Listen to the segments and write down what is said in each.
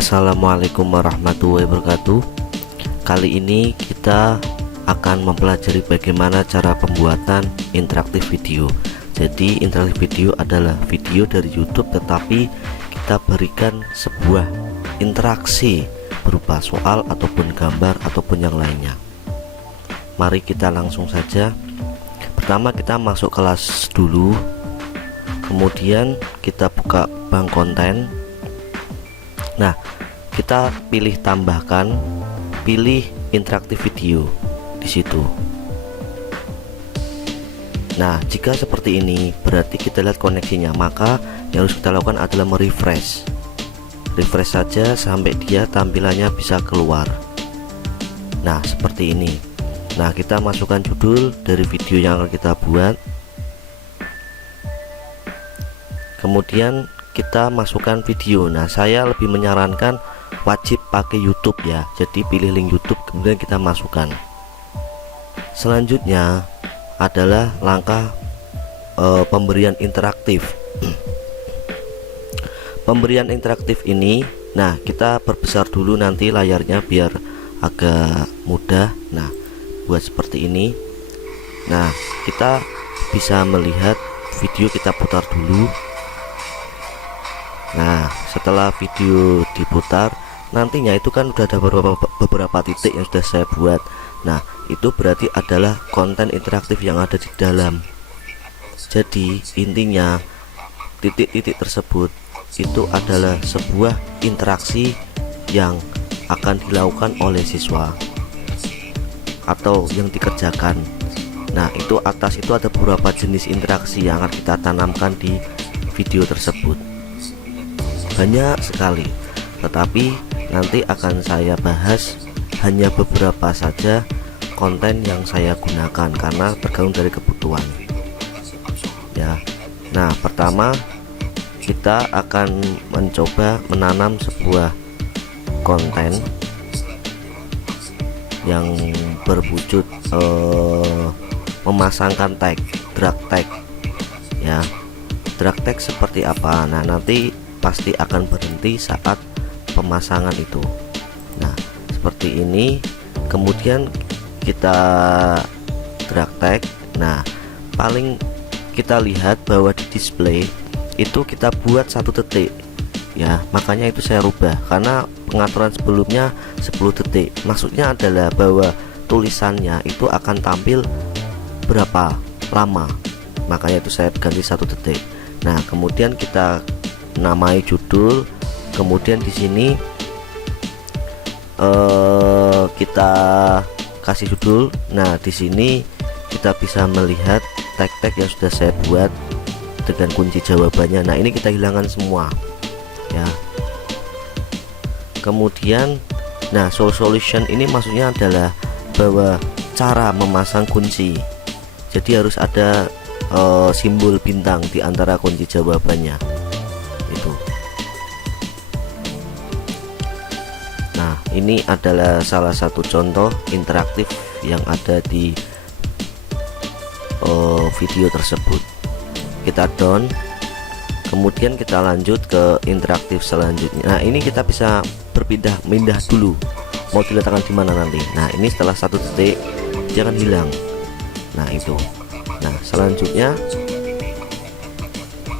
Assalamualaikum warahmatullahi wabarakatuh. Kali ini kita akan mempelajari bagaimana cara pembuatan interaktif video. Jadi interaktif video adalah video dari YouTube, tetapi kita berikan sebuah interaksi berupa soal ataupun gambar ataupun yang lainnya. Mari kita langsung saja. Pertama kita masuk kelas dulu, kemudian kita buka bank konten. Nah, kita pilih tambahkan, pilih interaktif video di situ. Nah, jika seperti ini berarti kita lihat koneksinya, maka yang harus kita lakukan adalah merefresh. Refresh saja sampai dia tampilannya bisa keluar. Nah, seperti ini. Nah, kita masukkan judul dari video yang akan kita buat. Kemudian kita masukkan video. Nah, saya lebih menyarankan wajib pakai YouTube ya. Jadi pilih link YouTube kemudian kita masukkan. Selanjutnya adalah langkah pemberian interaktif. Pemberian interaktif ini, nah kita perbesar dulu nanti layarnya biar agak mudah. Nah, buat seperti ini. Nah, kita bisa melihat video, kita putar dulu. Nah, setelah video diputar, nantinya itu kan udah ada beberapa titik yang sudah saya buat. Nah, itu berarti adalah konten interaktif yang ada di dalam. Jadi intinya titik-titik tersebut itu adalah sebuah interaksi yang akan dilakukan oleh siswa atau yang dikerjakan. Nah, itu atas itu ada beberapa jenis interaksi yang akan kita tanamkan di video tersebut. Banyak sekali, tetapi nanti akan saya bahas hanya beberapa saja konten yang saya gunakan karena tergantung dari kebutuhan ya. Nah, pertama kita akan mencoba menanam sebuah konten yang berwujud memasangkan tag, drag tag ya. Drag tag seperti apa? Nah, nanti pasti akan berhenti saat pemasangan itu. Nah, seperti ini. Kemudian kita drag tag. Nah, paling kita lihat bahwa di display itu kita buat 1 detik ya, makanya itu saya rubah karena pengaturan sebelumnya 10 detik. Maksudnya adalah bahwa tulisannya itu akan tampil berapa lama, makanya itu saya ganti 1 detik. Nah, kemudian kita namai judul, kemudian di sini kita kasih judul. Nah, di sini kita bisa melihat tag-tag yang sudah saya buat dengan kunci jawabannya. Nah, ini kita hilangkan semua ya. Kemudian nah, solution ini maksudnya adalah bahwa cara memasang kunci. Jadi harus ada simbol bintang di antara kunci jawabannya itu. Nah, ini adalah salah satu contoh interaktif yang ada di video tersebut. Kita down, kemudian kita lanjut ke interaktif selanjutnya. Nah, ini kita bisa mindah dulu mau diletakkan di mana nanti. Nah, ini setelah 1 detik jangan hilang. Nah, itu. Nah, selanjutnya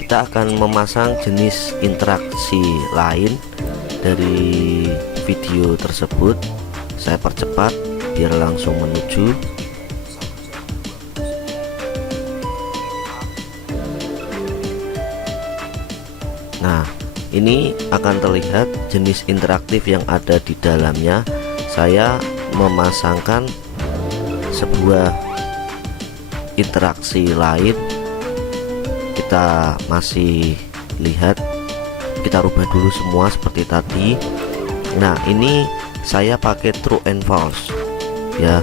kita akan memasang jenis interaksi lain dari video tersebut. Saya percepat biar langsung menuju. Nah, ini akan terlihat jenis interaktif yang ada di dalamnya. Saya memasangkan sebuah interaksi lain. Kita masih lihat, kita rubah dulu semua seperti tadi. Nah, ini saya pakai true and false ya.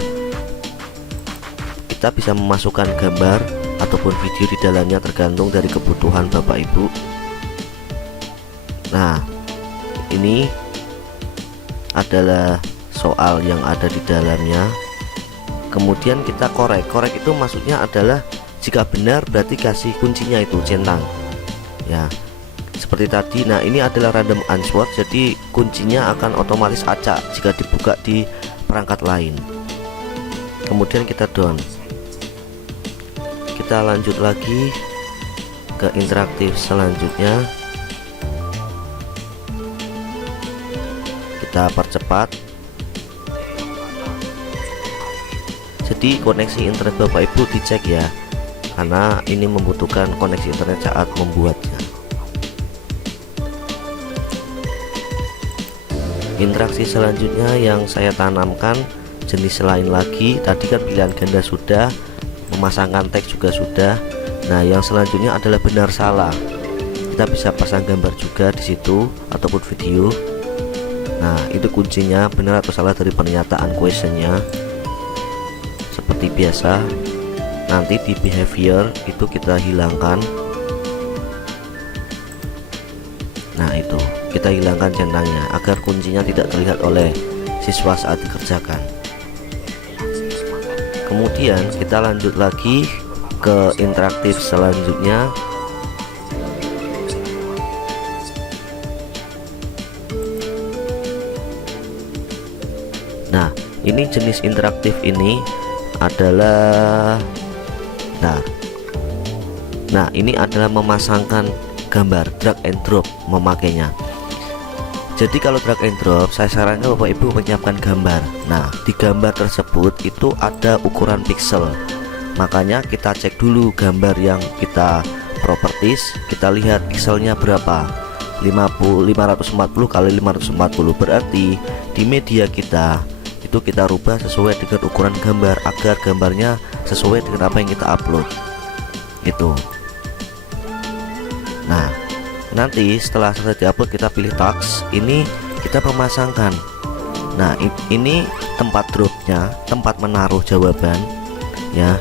Kita bisa memasukkan gambar ataupun video di dalamnya tergantung dari kebutuhan Bapak Ibu. Nah, ini adalah soal yang ada di dalamnya. Kemudian kita korek itu maksudnya adalah jika benar berarti kasih kuncinya itu centang ya. seperti tadi. Nah, ini adalah random answer, jadi kuncinya akan otomatis acak jika dibuka di perangkat lain. Kemudian kita down. Kita lanjut lagi ke interaktif selanjutnya. Kita percepat. Jadi koneksi internet Bapak Ibu dicek ya, karena ini membutuhkan koneksi internet saat membuatnya. Interaksi selanjutnya yang saya tanamkan jenis lain lagi. Tadi kan pilihan ganda sudah, memasangkan teks juga sudah. Nah, yang selanjutnya adalah benar salah. Kita bisa pasang gambar juga di situ ataupun video. Nah, itu kuncinya benar atau salah dari pernyataan questionnya. Seperti biasa, nanti di behavior itu kita hilangkan. Nah, itu kita hilangkan centangnya agar kuncinya tidak terlihat oleh siswa saat dikerjakan. Kemudian kita lanjut lagi ke interaktif selanjutnya. Nah, ini jenis interaktif ini adalah nah ini adalah memasangkan gambar, drag and drop memakainya. Jadi kalau drag and drop, saya sarankan Bapak Ibu menyiapkan gambar. Nah, di gambar tersebut itu ada ukuran pixel, makanya kita cek dulu gambar yang kita properties, kita lihat pixelnya berapa, 540 kali 540, berarti di media kita itu kita rubah sesuai dengan ukuran gambar agar gambarnya sesuai dengan apa yang kita upload itu. Nah, nanti setelah selesai diupload kita pilih task, ini kita memasangkan. Nah, ini tempat dropnya, tempat menaruh jawaban ya,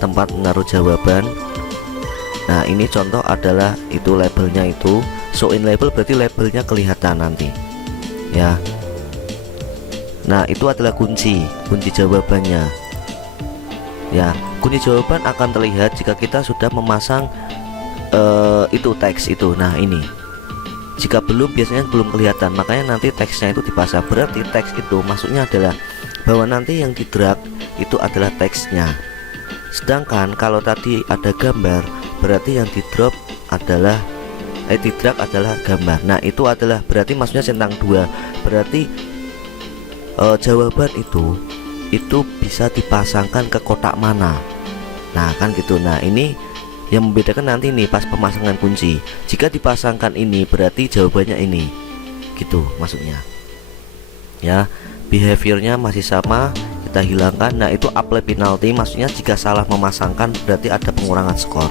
tempat menaruh jawaban. Nah, ini contoh adalah itu labelnya, itu show in label, berarti labelnya kelihatan nanti ya. Nah, itu adalah kunci jawabannya ya. Kunci jawaban akan terlihat jika kita sudah memasang itu teks itu. Nah, ini jika belum, biasanya belum kelihatan, makanya nanti teksnya itu dipasang. Berarti teks itu maksudnya adalah bahwa nanti yang di drag itu adalah teksnya. Sedangkan kalau tadi ada gambar, berarti yang di drop adalah di drag adalah gambar. Nah, itu adalah berarti maksudnya centang 2, berarti jawaban itu bisa dipasangkan ke kotak mana. Nah, kan gitu. Nah, ini yang membedakan nanti nih pas pemasangan kunci. Jika dipasangkan ini berarti jawabannya ini, gitu maksudnya ya. Behaviornya masih sama, kita hilangkan. Nah, itu apply penalty, maksudnya jika salah memasangkan berarti ada pengurangan skor.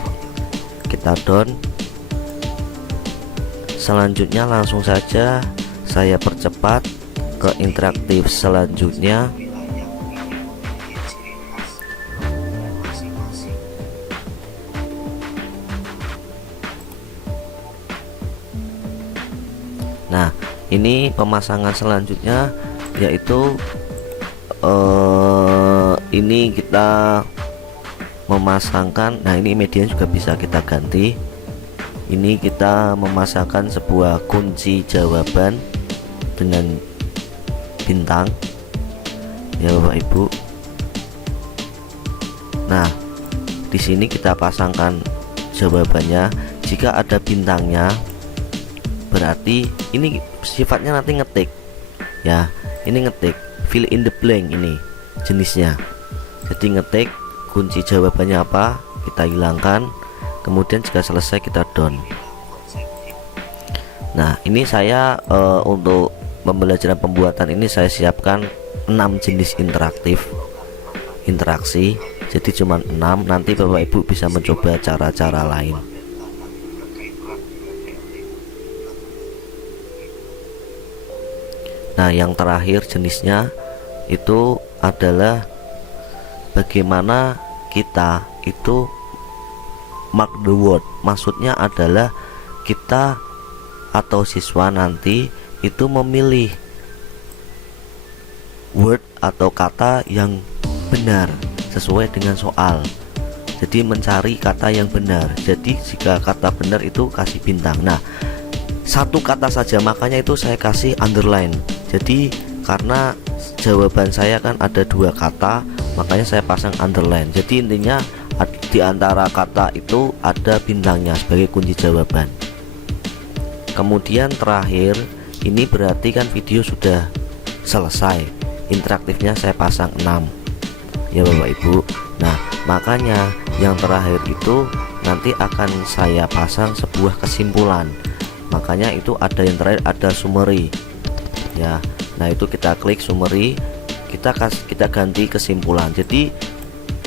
Kita down. Selanjutnya langsung saja saya percepat ke interaktif selanjutnya. Nah, ini pemasangan selanjutnya yaitu ini kita memasangkan. Nah, ini media juga bisa kita ganti. Ini kita memasangkan sebuah kunci jawaban dengan bintang ya Bapak Ibu. Nah, di sini kita pasangkan jawabannya. Jika ada bintangnya berarti ini sifatnya nanti ngetik ya. Ini ngetik, fill in the blank, ini jenisnya. Jadi ngetik kunci jawabannya apa, kita hilangkan. Kemudian jika selesai kita down. Nah, ini saya untuk pembelajaran pembuatan ini saya siapkan 6 jenis interaksi. Jadi cuma 6. Nanti Bapak Ibu bisa mencoba cara-cara lain. Nah, yang terakhir jenisnya itu adalah bagaimana kita itu mark the word. Maksudnya adalah kita atau siswa nanti itu memilih word atau kata yang benar sesuai dengan soal. jadi mencari kata yang benar. Jadi jika kata benar itu kasih bintang. Nah, satu kata saja makanya itu saya kasih underline. Jadi karena jawaban saya kan ada 2 kata, makanya saya pasang underline. Jadi intinya di antara kata itu ada bintangnya sebagai kunci jawaban. Kemudian terakhir, ini berarti kan video sudah selesai. Interaktifnya saya pasang 6 ya Bapak Ibu. Nah, makanya yang terakhir itu nanti akan saya pasang sebuah kesimpulan. Makanya itu ada yang terakhir, ada summary ya. Nah, itu kita klik summary, kita ganti kesimpulan. Jadi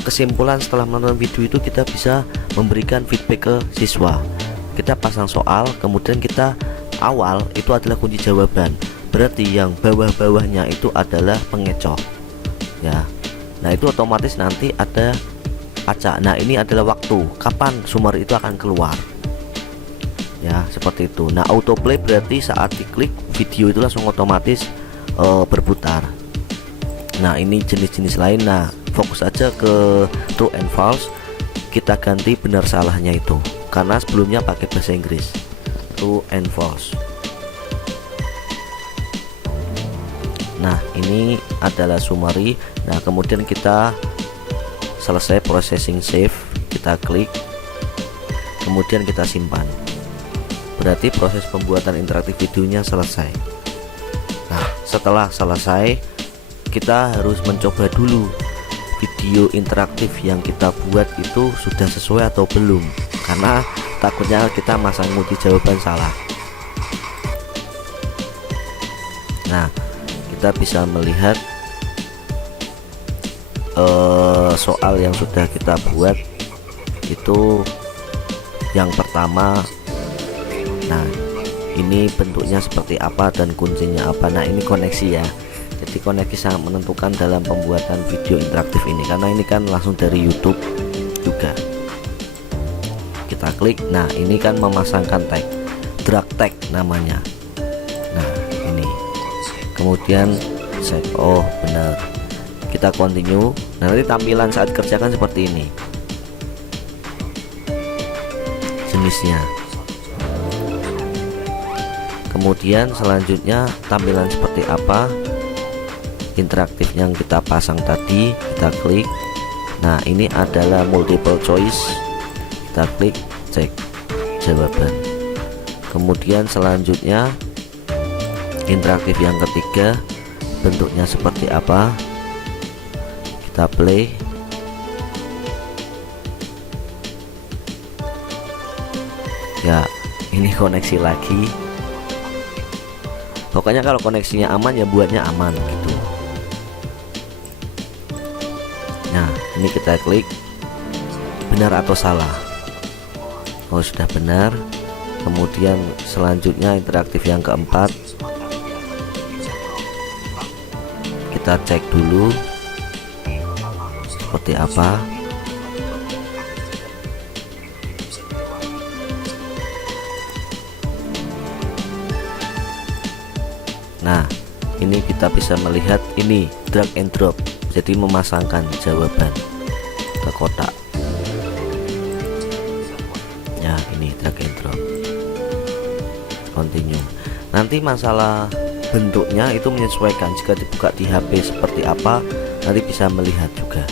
kesimpulan setelah menonton video itu kita bisa memberikan feedback ke siswa. Kita pasang soal, kemudian kita awal itu adalah kunci jawaban. Berarti yang bawah-bawahnya itu adalah pengecoh ya. Nah, itu otomatis nanti ada acak. Nah, ini adalah waktu kapan summary itu akan keluar ya, seperti itu. Nah, autoplay berarti saat diklik video itu langsung otomatis berputar. Nah, ini jenis-jenis lain. Nah, fokus aja ke true and false. Kita ganti benar salahnya itu, karena sebelumnya pakai bahasa Inggris. True and false. Nah, ini adalah summary. Nah, kemudian kita selesai processing save, kita klik, kemudian kita simpan. Berarti proses pembuatan interaktif videonya selesai. Nah, setelah selesai, kita harus mencoba dulu video interaktif yang kita buat itu sudah sesuai atau belum, karena takutnya kita masang kunci jawaban salah. Nah, kita bisa melihat soal yang sudah kita buat itu yang pertama. Nah, ini bentuknya seperti apa dan kuncinya apa. Nah, ini koneksi ya. Jadi koneksi sangat menentukan dalam pembuatan video interaktif ini, karena ini kan langsung dari YouTube juga. Kita klik. Nah, ini kan memasangkan tag, drag tag namanya. Nah, ini kemudian set. Oh, benar. Kita continue. Nah, nanti tampilan saat kerjakan seperti ini jenisnya. Kemudian selanjutnya tampilan seperti apa interaktif yang kita pasang tadi, kita klik. Nah, ini adalah multiple choice, kita klik cek jawaban. Kemudian selanjutnya interaktif yang ketiga, bentuknya seperti apa, kita play. Ya, ini koneksi lagi. Pokoknya kalau koneksinya aman ya buatnya aman gitu. Nah, ini kita klik benar atau salah. Oh, sudah benar. Kemudian selanjutnya interaktif yang keempat, kita cek dulu seperti apa. Nah, ini kita bisa melihat ini drag and drop, jadi memasangkan jawaban ke kotak. Ya, ini drag and drop. Continue. Nanti masalah bentuknya itu menyesuaikan. Jika dibuka di HP seperti apa, nanti bisa melihat juga.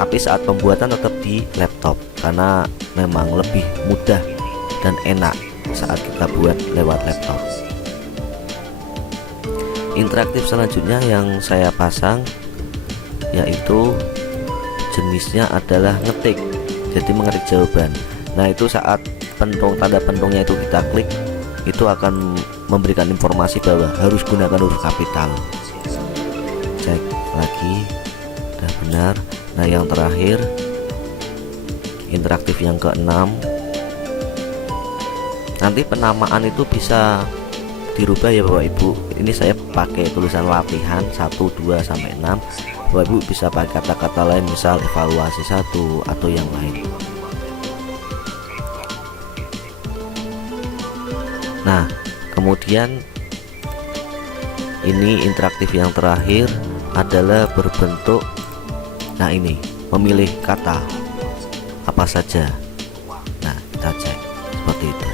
Tapi saat pembuatan tetap di laptop, karena memang lebih mudah dan enak saat kita buat lewat laptop. Interaktif selanjutnya yang saya pasang yaitu jenisnya adalah ngetik, jadi mengetik jawaban. Nah, itu saat tanda pentungnya itu kita klik, itu akan memberikan informasi bahwa harus gunakan huruf kapital. Cek lagi, udah benar. Nah, yang terakhir interaktif yang keenam, nanti penamaan itu bisa dirubah ya Bapak Ibu. Ini saya pakai tulisan latihan 1, 2 sampai 6. Bapak Ibu bisa pakai kata-kata lain, misal evaluasi 1 atau yang lain. Nah, kemudian ini interaktif yang terakhir adalah berbentuk, nah ini memilih kata apa saja. Nah, kita cek seperti itu.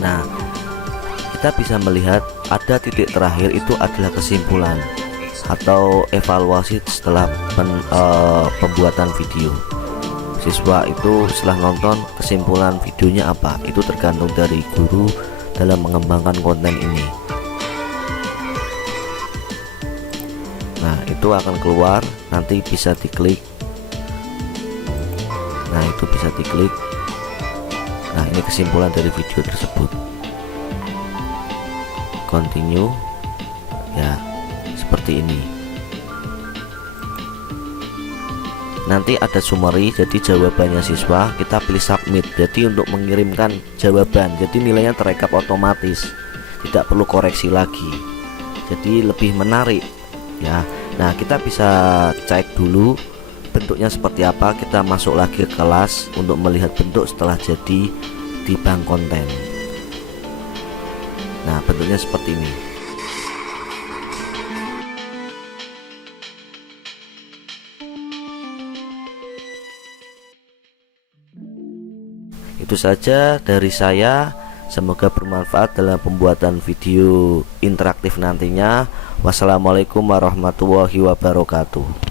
Nah, kita bisa melihat ada titik terakhir, itu adalah kesimpulan atau evaluasi setelah pembuatan video. Siswa itu setelah nonton, kesimpulan videonya apa, itu tergantung dari guru dalam mengembangkan konten ini. Nah, itu akan keluar, nanti bisa diklik. Nah, itu bisa diklik. Nah, ini kesimpulan dari video tersebut. Continue. Ya, seperti ini. Nanti ada summary, jadi jawabannya siswa, kita pilih submit. Jadi untuk mengirimkan jawaban, jadi nilainya terekap otomatis, tidak perlu koreksi lagi. Jadi lebih menarik ya. Nah, kita bisa cek dulu bentuknya seperti apa. Kita masuk lagi ke kelas untuk melihat bentuk setelah jadi di bank konten. Nah, bentuknya seperti ini. Itu saja dari saya, semoga bermanfaat dalam pembuatan video interaktif nantinya. Wassalamualaikum warahmatullahi wabarakatuh.